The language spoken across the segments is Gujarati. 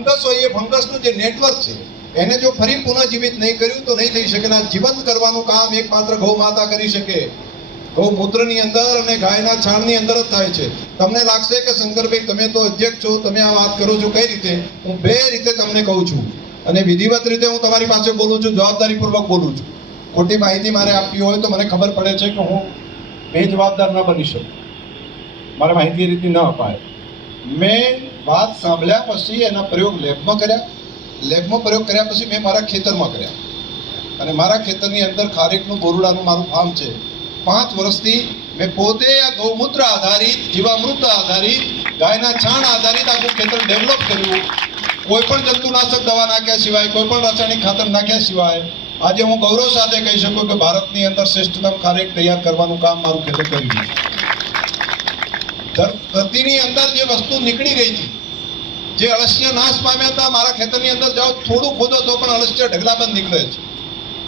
ફંગસ હોય એ ફંગસનું જે નેટવર્ક છે, એને જો ફરી પુનઃજીવિત નહીં કર્યું તો નહીં થઈ શકે જીવંત કરવાનું કામ એકમાત્ર ગૌ માતા કરી શકે. ગૌમૂત્રની અંદર અને ગાયના છાણની અંદર જ થાય છે. તમને લાગશે કે શંકરભાઈ, તમે તો અધ્યક્ષ છો, તમે આ વાત કરો છો, કઈ રીતે? હું બે રીતે તમને કહું છું. અને વિધિવત રીતે હું તમારી પાસે બોલું છું, જવાબદારીપૂર્વક બોલું છું. ખોટી માહિતી મારે આપવી હોય તો મને ખબર પડે છે કે હું બે જવાબદાર ન બની શકું. મારે માહિતી એ રીતની ન અપાય. મેં વાત સાંભળ્યા પછી એના પ્રયોગ લેબમાં કર્યા. લેબમાં પ્રયોગ કર્યા પછી મેં મારા ખેતરમાં કર્યા. અને મારા ખેતરની અંદર ખારેકનું ગોરુડાનું મારું ફાર્મ છે. પાંચ વર્ષથી મેં પોતે આ ગૌમૂત્ર આધારિત, જીવામૃત આધારિત, ગાયના છાણ આધારિત આખું ખેતર ડેવલપ કર્યું. કોઈ પણ જંતુનાશક દવા નાખ્યા સિવાય, કોઈ પણ રાસાયણિક ખાતર નાખ્યા સિવાય, આજે હું ગૌરવ સાથે કહી શકું કે ભારતની અંદર શ્રેષ્ઠતમ ખારેક તૈયાર કરવાનું કામ મારું ખેતર કર્યું છે. ધર- ધરતીની અંદર જે વસ્તુ નીકળી ગઈ હતી જે અળસ્ય નાશ પામ્યા હતા, મારા ખેતરની અંદર જાઓ, થોડું ખોદો તો પણ અળસિયા ઢગલાબંધ નીકળે છે.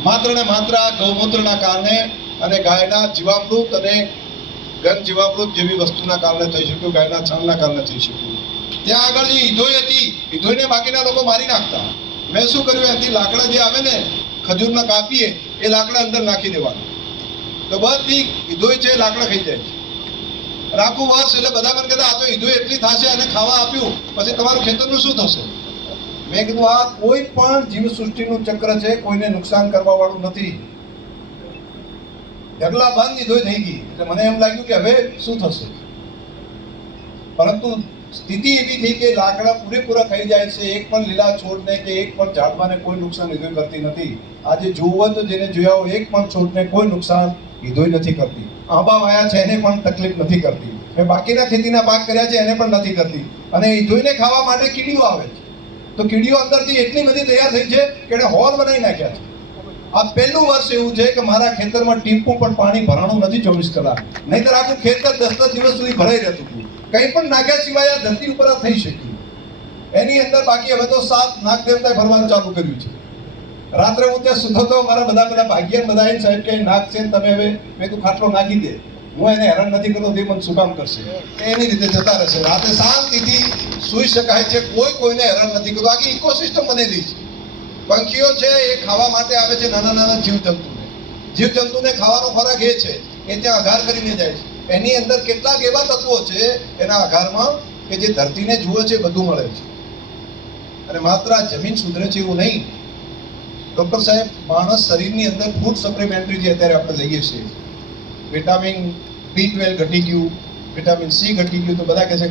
માત્ર ને માત્ર આ ગૌમૂત્રના કારણે અને ગાયના જીવામૃત અને ઘન જીવામૃત જેવી વસ્તુના કારણે થઈ શક્યું, ગાયના છાણના કારણે થઈ શક્યું. ત્યાં આગળ જે ઈધોઈ હતી, ઈધોઈને બાકીના લોકો મારી નાખતા. મેં શું કર્યું? એથી લાકડા જે આવે ને, ખજૂરના કાપીએ, એ લાકડા અંદર નાખી દેવાનું. તો બધી ઈધોઈ છે લાકડા ખાઈ જાય છે. આખું વર્ષ એટલે બધા મને કહેતા, આ તો ઈધોઈ એટલી થશે અને ખાવા આપ્યું. પછી તમારું ખેતરનું શું થશે? મેં કીધું, આ કોઈ પણ જીવસૃષ્ટિનું ચક્ર છે, કોઈને નુકસાન કરવા વાળું નથી. ઢગલા બંધ ઈધોઈ થઈ ગઈ. એટલે મને એમ લાગ્યું કે હવે શું થશે? પરંતુ સ્થિતિ એવી થઈ કે લાકડા પૂરેપૂરા થઈ જાય છે, એક પણ લીલા છોડને કે એક પણ ઝાડવાને કોઈ નુકસાન ઈધોઈ કરતી નથી. આજે જોવો તો જેને જોયા હોય, એક પણ છોડને કોઈ નુકસાન ઈધોઈ નથી કરતી. આંબા વાયા છે, એને પણ તકલીફ નથી કરતી. મેં બાકીના ખેતીના પાક કર્યા છે, એને પણ નથી કરતી. અને ઈધોઈને ખાવા માટે કીડીઓ આવે છે. તો કીડીઓ અંદરથી એટલી બધી તૈયાર થઈ છે કે એને હોલ બનાવી નાખ્યા છે. આ પહેલું વર્ષ એવું છે કે મારા ખેતરમાં ટીપું પણ પાણી ભરાણું નથી ચોવીસ કલાક. નહીંતર આખું ખેતર દસ દસ દિવસ સુધી ભરાઈ રહેતું હતું. કંઈ પણ નાખ્યા સિવાય આ ધરતી ઉપર થઈ શક્યું. એની અંદર બાકી હવે તો સાત નાગ દેવતાએ ભરવાનું ચાલુ કર્યું છે. રાત્રે હું ત્યાં સુધો તો મારા બધા બધા ભાગ્યન બધા એ સાહેબ કે, નાક છે તમે હવે મેં તું ખાટલો નાખી દે. હું એને હેરાન નથી કરતો, તે મને શું કામ કરશે એની રીતે જતા રહેશે. રાતે શાંતિથી સૂઈ શકાય છે, કોઈ કોઈને હેરાન નથી કરતો. આખી ઇકોસિસ્ટમ બનેલી છે. પંખીઓ છે, એ ખાવા માટે આવે છે, નાના નાના જીવજંતુને. જીવજંતુને ખાવાનો ખોરાક એ છે, એ ત્યાં આઘાર કરીને જાય છે. એની અંદર કેટલાક એવા તત્વો છે, એના આઘારમાં કે જે ધરતીને જુએ છે, બધું મળે છે. અને માત્ર આ જમીન સુધરે છે એવું નહીં. ડૉક્ટર સાહેબ, માણસ શરીરની અંદર ફૂડ સપ્લિમેન્ટરી જે અત્યારે આપણે લઈએ છીએ વિટામિન બી ટ્વેલ્વ ઘટી ગયું વિટામિન સી ઘટી ગયું, તો બધા કહે છે,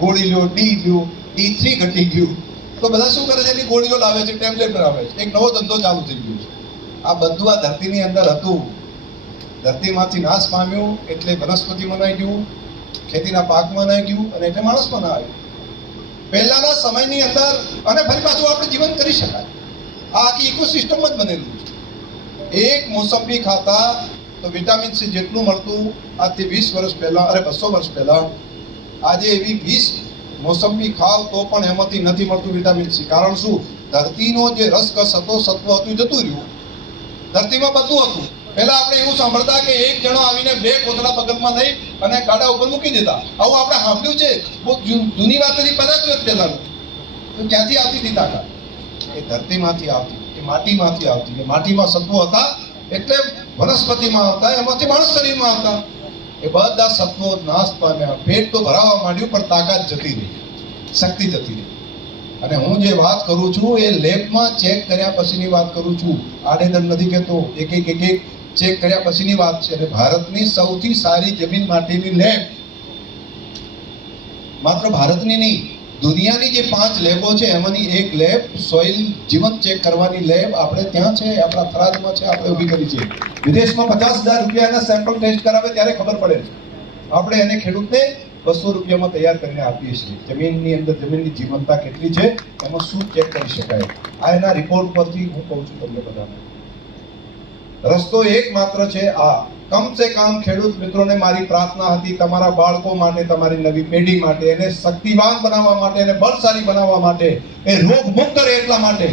ગોળી લ્યો ડી લ્યો ડી થ્રી ઘટી ગયું. તો બધા શું કરે છે, એની ગોળીઓ લાવે છે ટેબ્લેટ લાવે છે. એક નવો ધંધો ચાલુ થઈ ગયો છે. આ બધું આ ધરતીની અંદર હતું. ધરતીમાંથી નાશ પામ્યું, એટલે વનસ્પતિમાં નહીં ગયું, ખેતીના પાકમાં નહીં ગયું, અને એટલે માણસમાં ના આવ્યું પહેલાના સમયની અંદર, અને ફરી પાછું આપણે જીવન કરી શકાય. આ આખી ઇકોસિસ્ટમ જ બનેલું છે. એક મોસંબી ખાતા તો વિટામિન સી જેટલું મળતું આજથી વીસ વર્ષ પહેલાં, અરે બસો વર્ષ પહેલાં. આજે એવી વીસ મોસંબી ખાવ તો પણ એમાંથી નથી મળતું વિટામિન સી કારણ શું? ધરતીનો જે રસકસ હતો, સત્વ હતું જતું રહ્યું. ધરતીમાં બધું હતું. પહેલા આપણે એવું સાંભળતા કે એક જણો આવીને બે કોથળા પગલમાં લઈ અને ગાડા ઉપર મૂકી દેતા. આવું આપણે સાંભળ્યું છે? બહુ જૂની વાત નથી પચાસ વર્ષ પહેલાનું. તો ક્યાંથી આવતી હતી તાકાત? એ ધરતીમાંથી આવતી, એ માટીમાંથી આવતી. એ માટીમાં સત્વો હતા એટલે વનસ્પતિમાં હતા એમાંથી માણસ શરીરમાં હતા એ બધા સત્વો નાશ પામ્યા. પેટ તો ભરાવા માંડ્યું, પણ તાકાત જતી રહી. શક્તિ જતી રહી. અને હું જે વાત કરું છું, એ લેબમાં ચેક કર્યા પછીની વાત કરું છું. આડેધડ નથી કહેતો. એક એક એક એક ચેક કર્યા પછીની વાત છે. અને ભારતની સૌથી સારી જમીન માટેની લેબ માત્ર ભારતની નહીં દુનિયાની જે પાંચ લેબો છે, એમાંની એક લેબ સોઇલ જીવન ચેક કરવાની લેબ આપણે ત્યાં છે, આપણા થરાદમાં છે, આપણે ઊભી કરી છે. વિદેશમાં પચાસ હજાર રૂપિયાના સેમ્પલ ટેસ્ટ કરાવે ત્યારે ખબર પડે છે. આપણે એને ખેડૂતને બસો રૂપિયામાં તૈયાર કરીને આપીએ છીએ. જમીનની અંદર જમીનની જીવનતા કેટલી છે, એમાં શું ચેક કરી શકાય? આ એના રિપોર્ટ પરથી હું કહું છું તમને બધાને. રસ્તો એક માત્ર છે આ. કમસે કમ ખેડૂત મિત્રોને મારી પ્રાર્થના હતી તમારા બાળકો માટે, તમારી નવી પેઢી માટે, એને શક્તિવાન બનાવવા માટે, એને બળશાળી બનાવવા માટે, એ રોગ મુક્ત રહે એટલા માટે.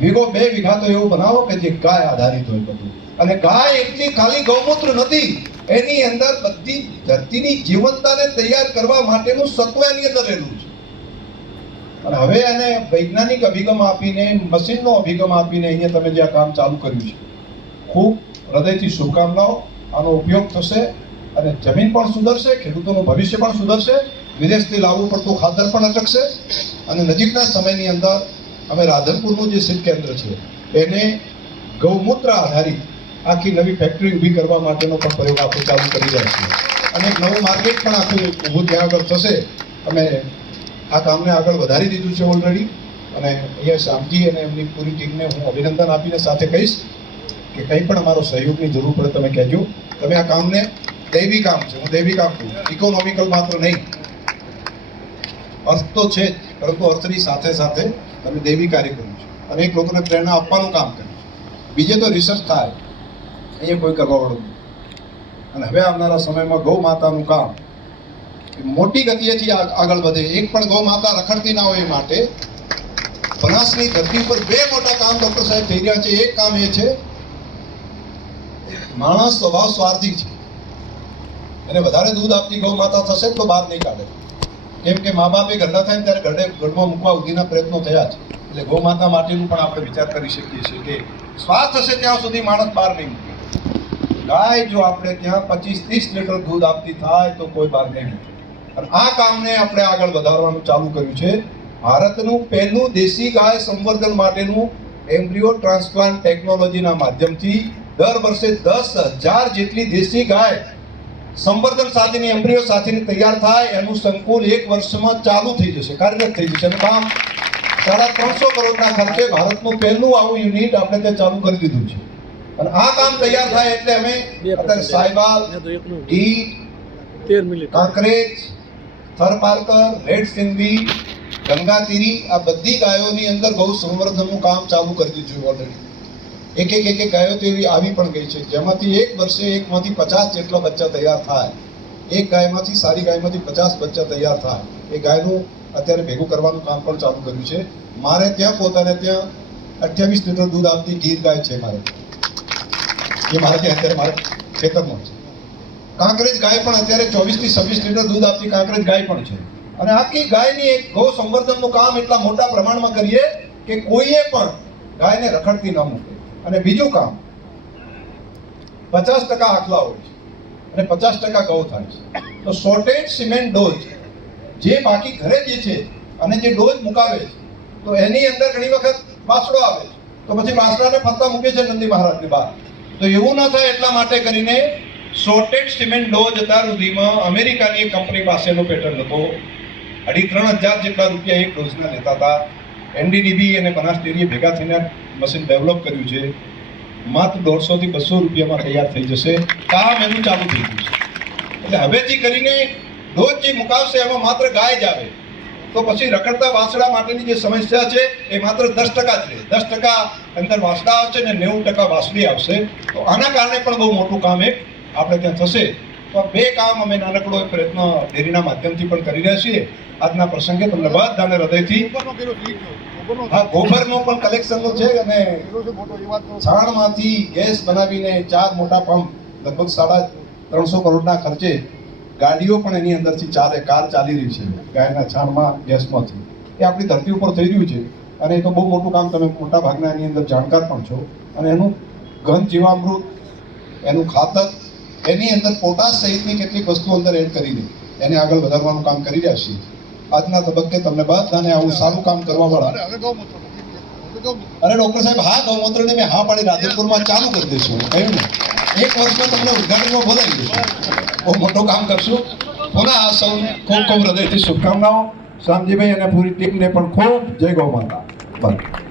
વીઘો બે વીઘા તો એવું બનાવો કે જે ગાય આધારિત હોય બધું. અને ગાય એટલી ખાલી ગૌમૂત્ર નથી, એની અંદર બધી ધરતીની જીવનતાને તૈયાર કરવા માટેનું સત્વ એની અંદર રહેલું છે. અને હવે એને વૈજ્ઞાનિક અભિગમ આપીને, મશીનનો અભિગમ આપીને અહીંયા તમે જે આ કામ ચાલુ કર્યું છે ખૂબ હૃદયથી શુભકામનાઓ, આનો ઉપયોગ થશે અને જમીન પણ સુધરશે, ખેડૂતોનું ભવિષ્ય પણ સુધરશે. વિદેશથી લાવવું પડતું ખાતર પણ અટકશે. અને નજીકના સમયની અંદર અમે રાધનપુરનું જે શીત કેન્દ્ર છે, એને ગૌમૂત્ર આધારિત આખી નવી ફેક્ટરી ઊભી કરવા માટેનો પણ પ્રયોગ આપણે ચાલુ કરી રહ્યા છીએ. અને એક નવું માર્કેટ પણ આખું ઊભું ત્યાં આગળ થશે. અમે આ કામને આગળ વધારી દીધું છે ઓલરેડી અને અહીંયા શ્યામજી અને એમની પૂરી ટીમને હું અભિનંદન આપીને સાથે કહીશ. કે કંઈ પણ અમારો સહયોગની જરૂર પડે તમે કહેજો. તમે આ કામને દૈવી કામ છે, હું દૈવી કામ છું. ઇકોનોમિકલ માત્ર નહીં. અર્થ તો છે જ, પરંતુ અર્થની સાથે સાથે તમે દૈવી કાર્ય કર્યું છે. અને એક લોકોને પ્રેરણા આપવાનું કામ કર્યું છે. બીજે તો રિસર્ચ થાય. અહીંયા કોઈ કરવાવાળું નહીં અને હવે આવનારા સમયમાં ગૌ માતાનું કામ મોટી ગતિએથી આગળ વધે. એક પણ ગૌ માતા રખડતી ના હોય એ માટે બનાસની ધરતી પર બે મોટા કામ ડોક્ટર સાહેબ થઈ રહ્યા છે. એક કામ એ છે માણસ સ્વભાવ સ્વાર્થી છે. એને વધારે દૂધ આપતી ગૌ માતા થશે તો બહાર નહીં કાઢે. કેમ કે મા બાપે ઘરના થાય ત્યારે ગરડે ઘરમાં મૂકવા સુધીના પ્રયત્નો થયા છે. એટલે ગૌ માતા માટેનું પણ આપણે વિચાર કરી શકીએ છીએ કે શ્વાસ હશે ત્યાં સુધી માણસ બહાર નહીં મૂકે. ગાય જો આપણે ત્યાં પચીસ ત્રીસ લીટર દૂધ આપતી થાય તો કોઈ બહાર નહીં મૂકે. અને આ કામને આપણે આગળ વધારવાનું ચાલુ કર્યું છે. ભારતનું પહેલું દેશી ગાય સંવર્ધન માટેનું એમ્બ્રિયો ટ્રાન્સપ્લાન્ટ ટેકનોલોજીના માધ્યમથી દર વર્ષે દસ હજાર જેટલી દેશી ગાય સંવર્ધન સાથેની એમ્બ્રિયો સાથેની તૈયાર થાય એનું સંકુલ એક વર્ષમાં ચાલુ થઈ જશે કાર્યરત થઈ જશે. અને કામ સાડા ત્રણસો કરોડના ખર્ચે ભારતનું પહેલું આવું યુનિટ આપણે ત્યાં ચાલુ કરી દીધું છે. અને આ કામ તૈયાર થાય એટલે અમે અત્યારે સાયબાલ મિનિટ કાંકરેજ થરપારકર રેડ સિંધી ગંગાતીરી આ બધી ગાયોની અંદર બહુ સંવર્ધનનું કામ ચાલુ કરી દીધું ઓલરેડી એક એક એક એક ગાયો તો એવી આવી પણ ગઈ છે. જેમાંથી એક વર્ષે એકમાંથી પચાસ જેટલા બચ્ચા તૈયાર થાય. એક ગાયમાંથી સારી ગાયમાંથી પચાસ બચ્ચા તૈયાર થાય. એ ગાયનું અત્યારે ભેગું કરવાનું કામ પણ ચાલુ કર્યું છે. મારે ત્યાં પોતાને ત્યાં અઠ્યાવીસ લીટર દૂધ આપતી ગીર ગાય છે મારે. એ મારે ત્યાં અત્યારે મારે ખેતરમાં છે. કાંકરેજ ગાય પણ અત્યારે ચોવીસથી છવ્વીસ લીટર દૂધ આપતી કાંકરેજ ગાય પણ છે. અને આખી ગાયની એક ગૌ સંવર્ધનનું કામ એટલા મોટા પ્રમાણમાં કરીએ કે કોઈએ પણ ગાયને રખડતી ન મૂકે. અને બીજું કામ, પચાસ ટકા આખલા હોય છે અને પચાસ ટકા ગૌ થાય છે. તો શોર્ટેજ સિમેન્ટ ડોઝ જે બાકી ઘરે જે છે અને જે ડોઝ મુકાવે છે, તો એની અંદર ઘણી વખત વાસડો આવે છે. તો પછી વાસડાને ફરતા મૂકે છે નંદી મહારાજની બહાર. તો એવું ન થાય એટલા માટે કરીને શોર્ટેજ સિમેન્ટ ડોઝ અત્યાર સુધીમાં અમેરિકાની એક કંપની પાસેનો પેટર્ન હતો. અઢી ત્રણ હજાર જેટલા રૂપિયા એક ડોઝના લેતા હતા. એનડીડીબી અને બનાસ ડેરીએ ભેગા થઈને મશીન ડેવલપ કર્યું છે, માત્ર દોઢસોથી બસો રૂપિયામાં તૈયાર થઈ જશે. કામ એનું ચાલુ થઈ ગયું છે. એટલે હવેથી કરીને રોજ જે મુકાવશે એમાં માત્ર ગાય જ આવે. તો પછી રખડતા વાસડા માટેની જે સમસ્યા છે, એ માત્ર દસ ટકા જ રહે. દસ ટકા અંદર વાસડા આવશે ને નેવું ટકા વાસડી આવશે. તો આના કારણે પણ બહુ મોટું કામ એક આપણે ત્યાં થશે. તો બે કામ અમે નાનકડો પ્રયત્ન ડેરીના માધ્યમથી પણ કરી રહ્યા છીએ. આજના પ્રસંગે તમને બધાને હૃદયથી પણ કલેક્શનનો છે અને છાણમાંથી ગેસ બનાવીને ચાર મોટા પંપ, લગભગ સાડા ત્રણસો કરોડના ખર્ચે ગાડીઓ પણ એની અંદરથી ચાલે, કાર ચાલી રહી છે, ગાયના છાણમાં, ગેસમાંથી. એ આપણી ધરતી ઉપર થઈ રહ્યું છે અને એ તો બહુ મોટું કામ તમે મોટા ભાગના એની અંદર જાણકાર પણ છો. અને એનું ઘન જીવામૃત, એનું ખાતર, એની અંદર પોટાશ સહિતની કેટલીક વસ્તુઓ અંદર એડ કરીને એને આગળ વધારવાનું કામ કરી રહ્યા છીએ. આજના તબક્કે તમને બધાને આવું સારું કામ કરવા વાળા. અરે ડોક્ટર સાહેબ હા ગૌમૂત્રને મેં હા પાડી રાધનપુરમાં ચાલુ કરી દઈશું. કહ્યું ને? એક વર્ષમાં તમને ઉદઘાટનમાં બોલાવી દઈશું બહુ મોટું કામ કરશું. પુનઃ આ સૌને ખૂબ ખૂબ હૃદયથી શુભકામનાઓ. શ્યામજીભાઈ અને પૂરી ટીમને પણ ખૂબ જય ગૌ માતા. બસ.